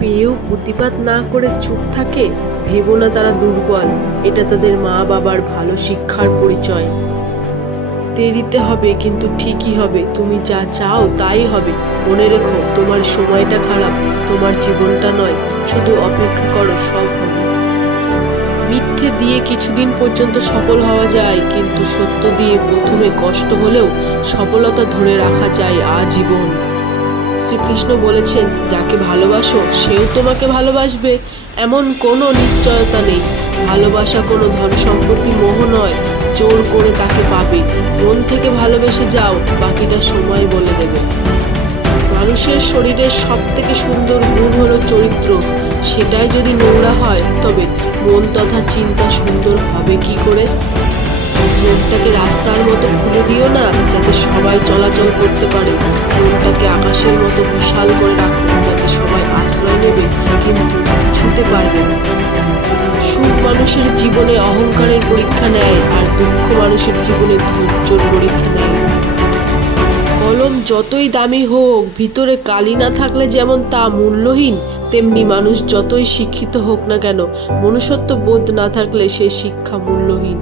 পেয়েও প্রতিবাদ না করে চুপ থাকে ভেবো না তারা দুর্বল। এটা তাদের মা বাবার ভালো শিক্ষার পরিচয়। দেরিতে হবে, কিন্তু ঠিকই হবে। তুমি যা চাও তাই হবে। মনে রেখো, তোমার সময়টা খারাপ, তোমার জীবনটা নয়। শুধু অপেক্ষা করো, সব হবে। মিথ্যে দিয়ে কিছুদিন পর্যন্ত সফল হওয়া যায়, কিন্তু সত্য দিয়ে প্রথমে কষ্ট হলেও সফলতা ধরে রাখা যায় আজীবন। শ্রীকৃষ্ণ বলেছেন, যাকে ভালোবাসো, সেও তোমাকে ভালোবাসবে। এমন কোনো নিশ্চয়তা নেই। ভালোবাসা কোনো ধন সম্পত্তি মোহ নয়, জোর করে তাকে পাবে। মন থেকে ভালোবেসে যাও, বাকিটা সময় বলে দেবে। মানুষের শরীরের সব থেকে সুন্দর গুণ হলো চরিত্র। সেটাই যদি নোংরা হয়, তবে মন তথা চিন্তা সুন্দর হবে কি করে? মনটাকে রাস্তার মতো খুলে দিও না, যাতে সবাই চলাচল করতে পারে। মনটাকে আকাশের মতো বিশাল করে রাখো যাতে সবাই আশ্রয় নেবে, কিন্তু ছুতে পারবে সুখ মানুষের জীবনে অহংকারের পরীক্ষা নেয়, আর দুঃখ মানুষের জীবনে ধৈর্যর পরীক্ষা নেয়। কলম যতই দামি হোক, ভিতরে কালি না থাকলে যেমন তা মূল্যহীন, তেমনি মানুষ যতই শিক্ষিত হোক না কেন মনুষ্যত্ব বোধ না থাকলে সে শিক্ষা মূল্যহীন।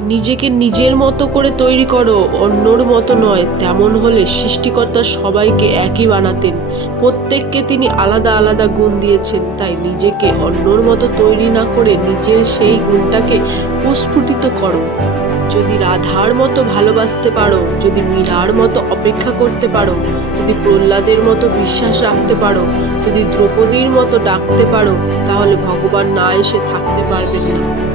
নিজেকে নিজের মতো করে তৈরি করো, অন্যর মতো নয়। তেমন হলে সৃষ্টিকর্তা সবাইকে একই বানাতেন। প্রত্যেককে তিনি আলাদা আলাদা গুণ দিয়েছেন। তাই নিজেকে অন্যর মতো তৈরি না করে নিজের সেই গুণটাকে প্রস্ফুটিত করো। যদি রাধার মতো ভালোবাসতে পারো, যদি মীরার মতো অপেক্ষা করতে পারো, যদি প্রহ্লাদের মতো বিশ্বাস রাখতে পারো, যদি দ্রৌপদীর মতো ডাকতে পারো, তাহলে ভগবান না এসে থাকতে পারবেন না।